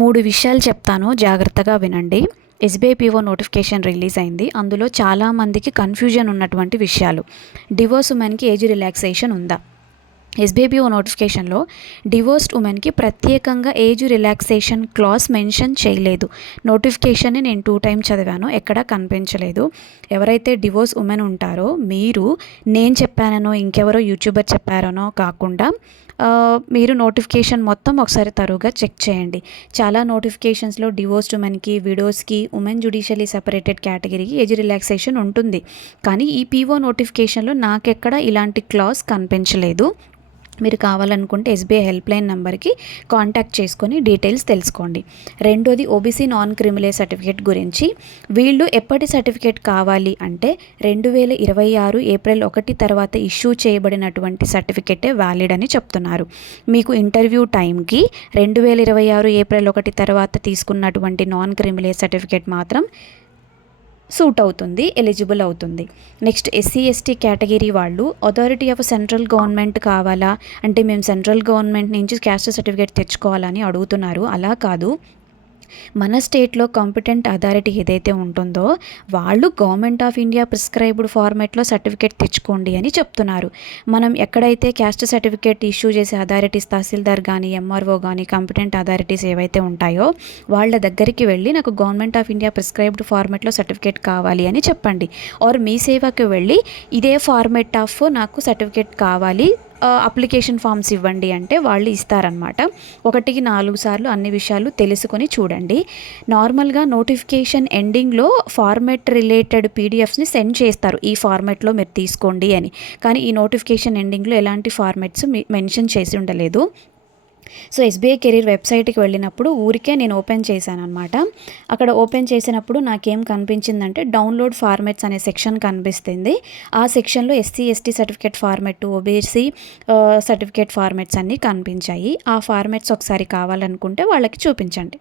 3 విషయాలు చెప్తాను, జాగ్రత్తగా వినండి. ఎస్బీఐ పీఓ నోటిఫికేషన్ రిలీజ్ అయింది. అందులో చాలామందికి కన్ఫ్యూజన్ ఉన్నటువంటి విషయాలు. డివోర్స్ ఉమెన్కి ఏజ్ రిలాక్సేషన్ ఉందా? ఎస్బీఐ పీఓ నోటిఫికేషన్లో డివోర్స్డ్ ఉమెన్కి ప్రత్యేకంగా ఏజ్ రిలాక్సేషన్ క్లాస్ మెన్షన్ చేయలేదు. నోటిఫికేషన్ని నేను 2 టైమ్స్ చదివాను, ఎక్కడా కనిపించలేదు. ఎవరైతే డివోర్స్ ఉమెన్ ఉంటారో మీరు నేను చెప్పాననో ఇంకెవరో యూట్యూబర్ చెప్పారనో కాకుండా మీరు నోటిఫికేషన్ మొత్తం ఒకసారి తరువుగా చెక్ చేయండి. చాలా నోటిఫికేషన్స్లో డివోర్స్డ్ ఉమెన్కి, విడోస్కి, ఉమెన్ జ్యుడిషియలీ సెపరేటెడ్ కేటగిరీకి ఏజ్ రిలాక్సేషన్ ఉంటుంది. కానీ ఈ పీఓ నోటిఫికేషన్లో నాకెక్కడ ఇలాంటి క్లాస్ కనిపించలేదు. మీరు కావాలనుకుంటే ఎస్బీఐ హెల్ప్ లైన్ నెంబర్కి కాంటాక్ట్ చేసుకొని డీటెయిల్స్ తెలుసుకోండి. రెండోది ఓబీసీ నాన్ క్రిమిలే సర్టిఫికేట్ గురించి. వీళ్ళు ఎప్పటి సర్టిఫికేట్ కావాలి అంటే 2026 ఏప్రిల్ 1 తర్వాత ఇష్యూ చేయబడినటువంటి సర్టిఫికేటే వ్యాలిడ్ అని చెప్తున్నారు. మీకు ఇంటర్వ్యూ టైంకి 2026 ఏప్రిల్ 1 తర్వాత తీసుకున్నటువంటి నాన్ క్రిమిలే సర్టిఫికేట్ మాత్రం సూట్ అవుతుంది, ఎలిజిబుల్ అవుతుంది. నెక్స్ట్ ఎస్సీ ఎస్టీ కేటగిరీ వాళ్ళు అథారిటీ ఆఫ్ సెంట్రల్ గవర్నమెంట్ కావాలా అంటే మేము సెంట్రల్ గవర్నమెంట్ నుంచి క్యాస్ట్ సర్టిఫికేట్ తెచ్చుకోవాలని అడుగుతున్నారు. అలా కాదు, మన స్టేట్లో కాంపిటెంట్ అథారిటీ ఏదైతే ఉంటుందో వాళ్ళు గవర్నమెంట్ ఆఫ్ ఇండియా ప్రిస్క్రైబ్డ్ ఫార్మేట్లో సర్టిఫికేట్ తెచ్చుకోండి అని చెప్తున్నారు. మనం ఎక్కడైతే క్యాస్ట్ సర్టిఫికేట్ ఇష్యూ చేసే అథారిటీస్ తహసీల్దార్ కానీ, ఎంఆర్ఓ కానీ, కాంపిటెంట్ అథారిటీస్ ఏవైతే ఉంటాయో వాళ్ళ దగ్గరికి వెళ్ళి నాకు గవర్నమెంట్ ఆఫ్ ఇండియా ప్రిస్క్రైబ్డ్ ఫార్మేట్లో సర్టిఫికేట్ కావాలి అని చెప్పండి. ఆర్ మీ సేవకి వెళ్ళి ఇదే ఫార్మేట్ ఆఫ్ నాకు సర్టిఫికేట్ కావాలి, అప్లికేషన్ ఫామ్స్ ఇవ్వండి అంటే వాళ్ళు ఇస్తారనమాట. 1కి 4 సార్లు అన్ని విషయాలు తెలుసుకొని చూడండి. నార్మల్గా నోటిఫికేషన్ ఎండింగ్లో ఫార్మేట్ రిలేటెడ్ పీడిఎఫ్స్ని సెండ్ చేస్తారు, ఈ ఫార్మేట్లో మీరు తీసుకోండి అని. కానీ ఈ నోటిఫికేషన్ ఎండింగ్లో ఎలాంటి ఫార్మేట్స్ మెన్షన్ చేసి ఉండలేదు. సో ఎస్బీఐ కెరీర్ వెబ్సైట్కి వెళ్ళినప్పుడు ఊరికే నేను ఓపెన్ చేశాను అనమాట. అక్కడ ఓపెన్ చేసినప్పుడు నాకేం కనిపించిందంటే డౌన్లోడ్ ఫార్మేట్స్ అనే సెక్షన్ కనిపిస్తుంది. ఆ సెక్షన్లో SC ST certificate format, OBC certificate formats అన్నీ కనిపించాయి. ఆ ఫార్మేట్స్ ఒకసారి కావాలనుకుంటే వాళ్ళకి చూపించండి.